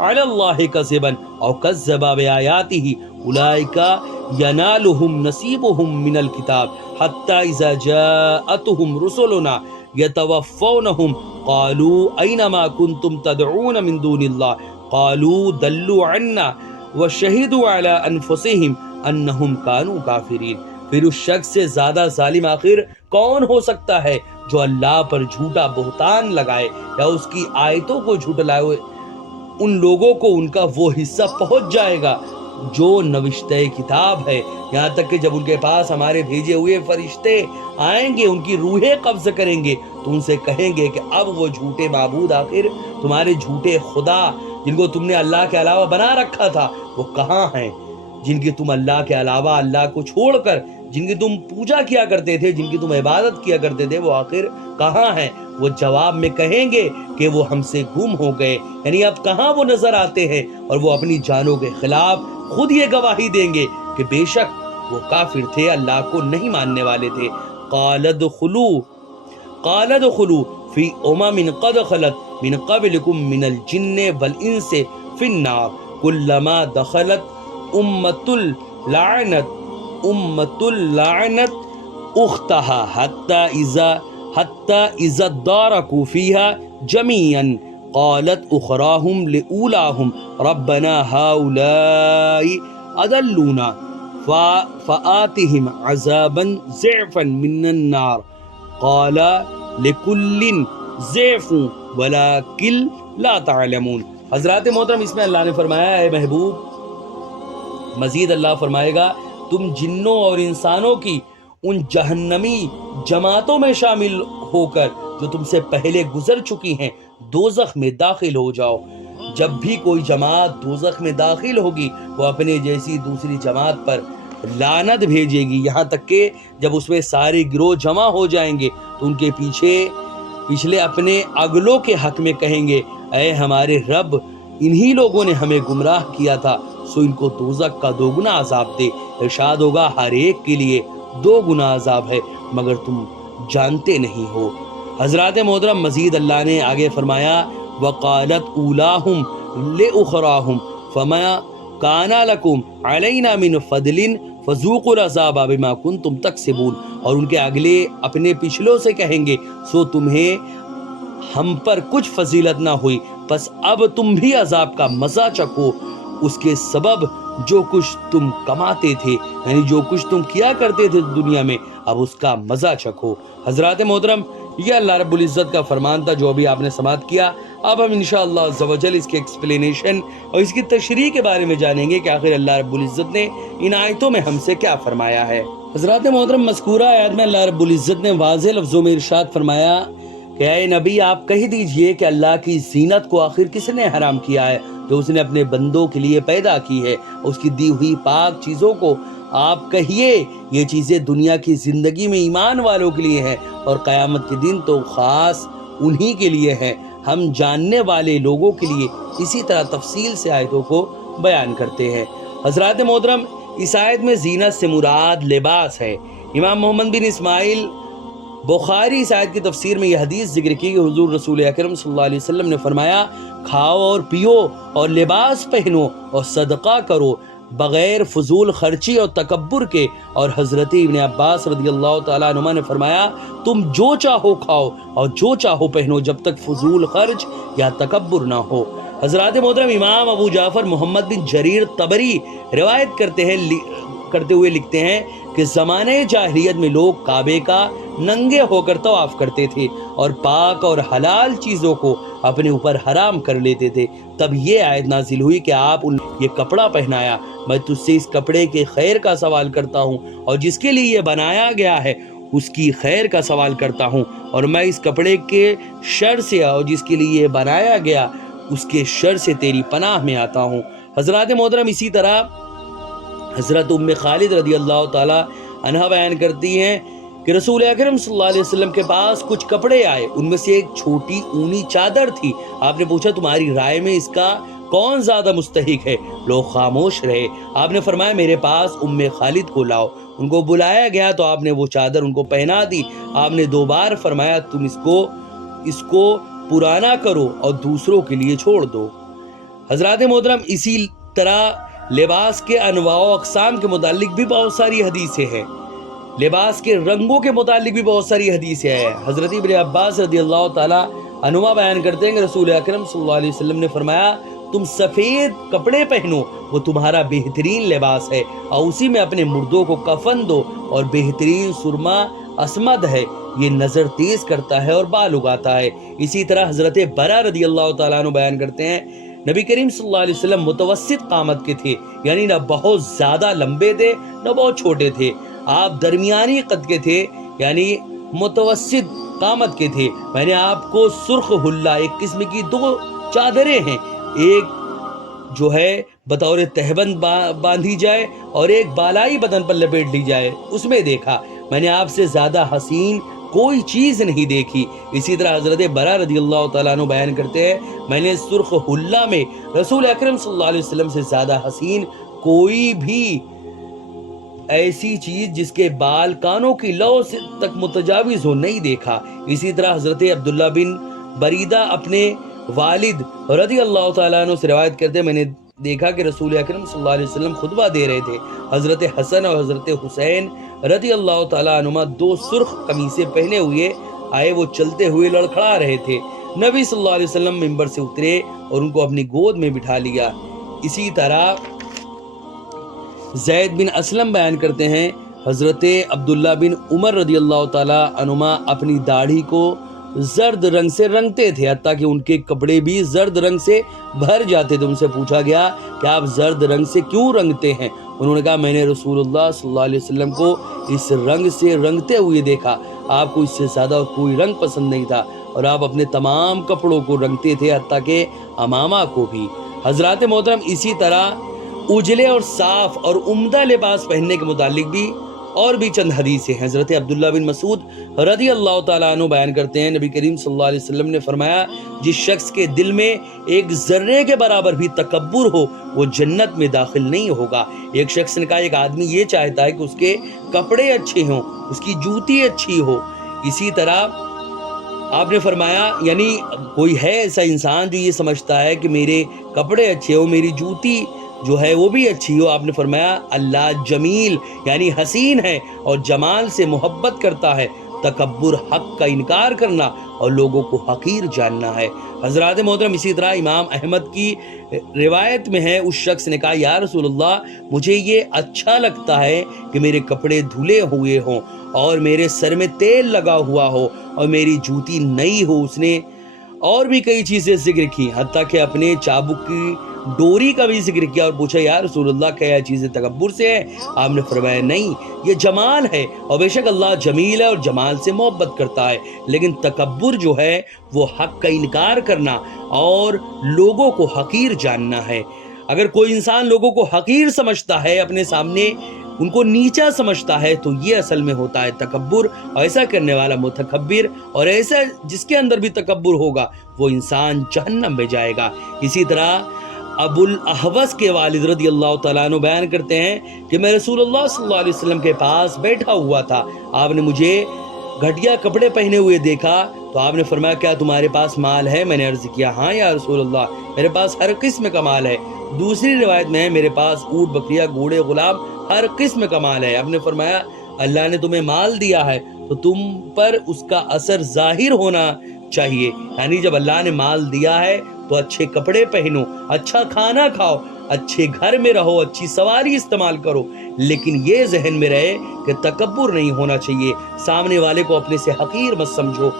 علی اللہ کذبا او کذب بآیاتہ اولئک ینالہم نصیبہم من الکتاب حتی اذا جاءتہم رسلنا یتوفونہم قالوا اینما کنتم تدعون من دون اللہ قالوا دلوا عنا وشہدوا علی انفسہم انہم کانوا کافرین۔ پھر اس شخص سے زیادہ ظالم آخر کون ہو سکتا ہے جو اللہ پر جھوٹا بہتان لگائے یا اس کی آیتوں کو جھٹلائے؟ ان لوگوں کو ان کا وہ حصہ پہنچ جائے گا جو نوشتہ کتاب ہے، یہاں تک کہ جب ان کے پاس ہمارے بھیجے ہوئے فرشتے آئیں گے، ان کی روحیں قبض کریں گے تو ان سے کہیں گے کہ اب وہ جھوٹے معبود آخر تمہارے جھوٹے خدا جن کو تم نے اللہ کے علاوہ بنا رکھا تھا وہ کہاں ہیں؟ جن کی تم اللہ کے علاوہ اللہ کو چھوڑ کر جن کی تم پوجا کیا کرتے تھے، جن کی تم عبادت کیا کرتے تھے، وہ آخر کہاں ہیں؟ وہ جواب میں کہیں گے کہ وہ ہم سے گم ہو گئے، یعنی اب کہاں وہ نظر آتے ہیں، اور وہ اپنی جانوں کے خلاف خود یہ گواہی دیں گے کہ بے شک وہ کافر تھے، اللہ کو نہیں ماننے والے تھے۔ قال ادخلوا فی امم قد خلت من قبلکم من الجن والانس فی النار کلما دخلت امۃ لعنت اختها حتى اذا اداركوا فيها جميعا قالت اخراهم لاولاهم ربنا هؤلاء اضلونا فآتهم عذابا ضعفا من النار قال لكل ضعف ولكن لا تعلمون۔ حضرات محترم، اس میں اللہ نے فرمایا ہے محبوب، مزید اللہ فرمائے گا تم جنوں اور انسانوں کی ان جہنمی جماعتوں میں شامل ہو کر جو تم سے پہلے گزر چکی ہیں دوزخ میں داخل ہو جاؤ۔ جب بھی کوئی جماعت دوزخ میں داخل ہوگی وہ اپنے جیسی دوسری جماعت پر لعنت بھیجے گی، یہاں تک کہ جب اس میں سارے گروہ جمع ہو جائیں گے تو ان کے پچھلے اپنے اگلوں کے حق میں کہیں گے اے ہمارے رب، انہی لوگوں نے ہمیں گمراہ کیا تھا، سو ان کو دوزخ کا دوگنا عذاب دے۔ ارشاد ہوگا ہر ایک کے لیے دو گنا عذاب ہے مگر تم جانتے نہیں ہو۔ حضرات محترم، مزید اللہ نے آگے فرمایا وقالت اولاہم لاخراہم فما کان لکم علینا من فضل فذوقوا العذاب بما کنتم تکسبون، اور ان کے اگلے اپنے پچھلوں سے کہیں گے سو تمہیں ہم پر کچھ فضیلت نہ ہوئی، پس اب تم بھی عذاب کا مزہ چکھو اس کے سبب جو کچھ تم کماتے تھے، یعنی جو کچھ تم کیا کرتے تھے دنیا میں، اب اس کا مزہ چکھو۔ حضرات محترم، یہ اللہ رب العزت کا فرمان تھا جو ابھی آپ نے سماعت کیا۔ اب ہم انشاءاللہ عز و جل اس کے ایکسپلینیشن اور اس کی تشریح کے بارے میں جانیں گے کہ آخر اللہ رب العزت نے ان آیتوں میں ہم سے کیا فرمایا ہے۔ حضرات محترم، مذکورہ آیات میں اللہ رب العزت نے واضح لفظوں میں ارشاد فرمایا کہ اے نبی آپ کہہ دیجئے کہ اللہ کی زینت کو آخر کس نے حرام کیا ہے؟ جو اس نے اپنے بندوں کے لیے پیدا کی ہے، اس کی دی ہوئی پاک چیزوں کو آپ کہیے یہ چیزیں دنیا کی زندگی میں ایمان والوں کے لیے ہیں اور قیامت کے دن تو خاص انہی کے لیے ہیں، ہم جاننے والے لوگوں کے لیے اسی طرح تفصیل سے آیتوں کو بیان کرتے ہیں۔ حضرات محترم، اس آیت میں زینت سے مراد لباس ہے۔ امام محمد بن اسماعیل بخاری اس آیت کی تفسیر میں یہ حدیث ذکر کی کہ حضور رسول اکرم صلی اللہ علیہ وسلم نے فرمایا کھاؤ اور پیو اور لباس پہنو اور صدقہ کرو بغیر فضول خرچی اور تکبر کے، اور حضرت ابن عباس رضی اللہ تعالیٰ عنہما نے فرمایا تم جو چاہو کھاؤ اور جو چاہو پہنو جب تک فضول خرچ یا تکبر نہ ہو۔ حضرات محترم، امام ابو جعفر محمد بن جریر طبری روایت کرتے ہوئے لکھتے ہیں کہ زمانے جاہلیت میں لوگ کعبے کا ننگے ہو کر طواف کرتے تھے اور پاک اور حلال چیزوں کو اپنے اوپر حرام کر لیتے تھے، تب یہ آیت نازل ہوئی کہ آپ یہ کپڑا پہنایا، میں تجھ سے اس کپڑے کے خیر کا سوال کرتا ہوں اور جس کے لیے یہ بنایا گیا ہے اس کی خیر کا سوال کرتا ہوں، اور میں اس کپڑے کے شر سے اور جس کے لیے یہ بنایا گیا اس کے شر سے تیری پناہ میں آتا ہوں۔ حضرات محترم، اسی طرح حضرت ام خالد رضی اللہ تعالی عنہ بیان کرتی ہیں کہ رسول اکرم صلی اللہ علیہ وسلم کے پاس کچھ کپڑے آئے، ان میں سے ایک چھوٹی اونی چادر تھی۔ آپ نے پوچھا تمہاری رائے میں اس کا کون زیادہ مستحق ہے؟ لوگ خاموش رہے۔ آپ نے فرمایا میرے پاس ام خالد کو لاؤ۔ ان کو بلایا گیا تو آپ نے وہ چادر ان کو پہنا دی۔ آپ نے 2 بار فرمایا تم اس کو پرانا کرو اور دوسروں کے لیے چھوڑ دو۔ حضرات محترم اسی طرح لباس کے انواع و اقسام کے متعلق بھی بہت ساری حدیثیں ہیں، لباس کے رنگوں کے متعلق بھی بہت ساری حدیثیں ہیں۔ حضرت ابن عباس رضی اللہ تعالی عنہما بیان کرتے ہیں کہ رسول اکرم صلی اللہ علیہ وسلم نے فرمایا تم سفید کپڑے پہنو، وہ تمہارا بہترین لباس ہے، اور اسی میں اپنے مردوں کو کفن دو، اور بہترین سرما اسمد ہے، یہ نظر تیز کرتا ہے اور بال اگاتا ہے۔ اسی طرح حضرت برا رضی اللہ تعالیٰ عنہ بیان کرتے ہیں نبی کریم صلی اللہ علیہ وسلم متوسط قامت کے تھے، یعنی نہ بہت زیادہ لمبے تھے نہ بہت چھوٹے تھے، آپ درمیانی قد کے تھے، یعنی متوسط قامت کے تھے۔ میں نے آپ کو سرخ حلہ، ایک قسم کی دو چادریں ہیں، ایک جو ہے بطور تہبند باندھی جائے اور ایک بالائی بدن پر لپیٹ لی جائے، اس میں دیکھا، میں نے آپ سے زیادہ حسین کوئی چیز نہیں دیکھی۔ اسی طرح حضرت برا رضی اللہ تعالیٰ عنہ بیان کرتے ہیں میں نے سرخ حلہ میں رسول اکرم صلی اللہ علیہ وسلم سے زیادہ حسین کوئی بھی ایسی چیز جس کے بال کانوں کی لو سے تک متجاوز ہو نہیں دیکھا۔ اسی طرح حضرت عبداللہ بن بریدہ اپنے والد رضی اللہ تعالیٰ عنہ سے روایت کرتے میں نے دیکھا کہ رسول اکرم صلی اللہ علیہ وسلم خطبہ دے رہے تھے، حضرت حسن اور حضرت حسین رضی اللہ تعالیٰ عنہما دو سرخ قمیصیں پہنے ہوئے آئے، وہ چلتے ہوئے لڑکھڑا رہے تھے۔ نبی صلی اللہ علیہ وسلم ممبر سے اترے اور ان کو اپنی گود میں بٹھا لیا۔ اسی طرح زید بن اسلم بیان کرتے ہیں حضرت عبداللہ بن عمر رضی اللہ تعالیٰ عنہما اپنی داڑھی کو زرد رنگ سے رنگتے تھے، حتیٰ کہ ان کے کپڑے بھی زرد رنگ سے بھر جاتے تھے۔ ان سے پوچھا گیا کہ آپ زرد رنگ سے کیوں رنگتے ہیں؟ انہوں نے کہا میں نے رسول اللہ صلی اللہ علیہ وسلم کو اس رنگ سے رنگتے ہوئے دیکھا، آپ کو اس سے زیادہ کوئی رنگ پسند نہیں تھا، اور آپ اپنے تمام کپڑوں کو رنگتے تھے، حتیٰ کہ امامہ کو بھی۔ حضرات محترم اسی طرح اجلے اور صاف اور عمدہ لباس پہننے کے متعلق بھی اور بھی چند حدیثیں ہیں۔ حضرت عبداللہ بن مسعود رضی اللہ تعالیٰ عنہ بیان کرتے ہیں نبی کریم صلی اللہ علیہ وسلم نے فرمایا جس شخص کے دل میں ایک ذرے کے برابر بھی تکبر ہو وہ جنت میں داخل نہیں ہوگا۔ ایک شخص نے کہا ایک آدمی یہ چاہتا ہے کہ اس کے کپڑے اچھے ہوں، اس کی جوتی اچھی ہو۔ اسی طرح آپ نے فرمایا یعنی کوئی ہے ایسا انسان جو یہ سمجھتا ہے کہ میرے کپڑے اچھے ہو، میری جوتی جو ہے وہ بھی اچھی ہو۔ آپ نے فرمایا اللہ جمیل یعنی حسین ہے اور جمال سے محبت کرتا ہے، تکبر حق کا انکار کرنا اور لوگوں کو حقیر جاننا ہے۔ حضرات محترم اسی طرح امام احمد کی روایت میں ہے اس شخص نے کہا یا رسول اللہ مجھے یہ اچھا لگتا ہے کہ میرے کپڑے دھلے ہوئے ہوں اور میرے سر میں تیل لگا ہوا ہو اور میری جوتی نئی ہو۔ اس نے اور بھی کئی چیزیں ذکر کی، حتیٰ کہ اپنے چابک کی ڈوری کا بھی ذکر کیا اور پوچھا یا رسول اللہ کیا یہ چیزیں تکبر سے ہے؟ آپ نے فرمایا نہیں، یہ جمال ہے، اور بے شک اللہ جمیل ہے اور جمال سے محبت کرتا ہے، لیکن تکبر جو ہے وہ حق کا انکار کرنا اور لوگوں کو حقیر جاننا ہے۔ اگر کوئی انسان لوگوں کو حقیر سمجھتا ہے، اپنے سامنے ان کو نیچا سمجھتا ہے، تو یہ اصل میں ہوتا ہے تکبر، اور ایسا کرنے والا متکبر، اور ایسا جس کے اندر بھی تکبر ہوگا وہ انسان جہنم میں جائے گا۔ اسی طرح ابو الاحوص کے والد رضی اللہ تعالیٰ عنہ بیان کرتے ہیں کہ میں رسول اللہ صلی اللہ علیہ وسلم کے پاس بیٹھا ہوا تھا، آپ نے مجھے گھٹیا کپڑے پہنے ہوئے دیکھا تو آپ نے فرمایا کیا تمہارے پاس مال ہے؟ میں نے عرض کیا ہاں یا رسول اللہ میرے پاس ہر قسم کا مال ہے۔ دوسری روایت میں ہے میرے پاس اونٹ بکریاں گھوڑے غلام ہر قسم کا مال ہے۔ آپ نے فرمایا اللہ نے تمہیں مال دیا ہے تو تم پر اس کا اثر ظاہر ہونا چاہیے، یعنی جب اللہ نے مال دیا ہے تو اچھے کپڑے پہنو، اچھا کھانا کھاؤ، اچھے گھر میں رہو، اچھی سواری استعمال کرو، لیکن یہ ذہن میں رہے کہ تکبر نہیں ہونا چاہیے، سامنے والے کو اپنے سے حقیر مت سمجھو،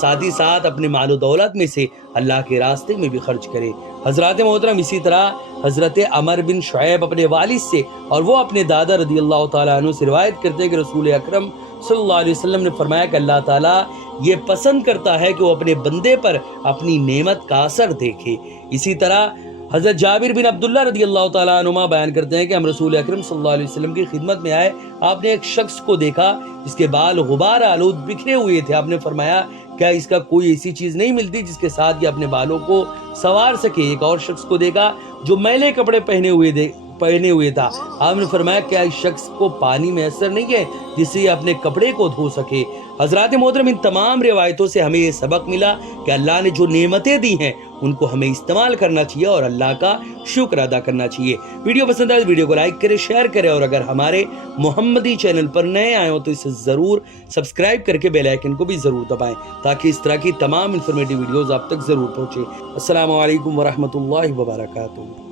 ساتھ ہی ساتھ اپنے مال و دولت میں سے اللہ کے راستے میں بھی خرچ کرے۔ حضرات محترم اسی طرح حضرت عمر بن شعیب اپنے والد سے اور وہ اپنے دادا رضی اللہ تعالیٰ عنہ سے روایت کرتے ہیں کہ رسول اکرم صلی اللہ علیہ وسلم نے فرمایا کہ اللہ تعالیٰ یہ پسند کرتا ہے کہ وہ اپنے بندے پر اپنی نعمت کا اثر دیکھے۔ اسی طرح حضرت جابر بن عبداللہ رضی اللہ تعالیٰ عنہما بیان کرتے ہیں کہ ہم رسول اکرم صلی اللہ علیہ وسلم کی خدمت میں آئے، آپ نے ایک شخص کو دیکھا جس کے بال غبار آلود بکھرے ہوئے تھے، آپ نے فرمایا کیا اس کا کوئی ایسی چیز نہیں ملتی جس کے ساتھ یہ اپنے بالوں کو سنوار سکے؟ ایک اور شخص کو دیکھا جو میلے کپڑے پہنے ہوئے پہنے ہوئے تھا. آپ نے فرمایا کیا اس شخص کو پانی میسر نہیں ہے جس سے یہ اپنے کپڑے کو دھو سکے. حضرات محترم، ان تمام روایتوں سے ہمیں یہ سبق ملا کہ اللہ نے جو نعمتیں دی ہیں ان کو ہمیں استعمال کرنا چاہیے اور اللہ کا شکر ادا کرنا چاہیے. ویڈیو پسند آئے تو ویڈیو کو لائک کریں، شیئر کریں، اور اگر ہمارے محمدی چینل پر نئے آئے ہو تو اسے ضرور سبسکرائب کر کے بیل آئیکن کو بھی ضرور دبائیں تاکہ اس طرح کی تمام انفارمیٹیو ویڈیوز آپ تک ضرور پہنچے. السلام علیکم ورحمۃ اللہ وبرکاتہ.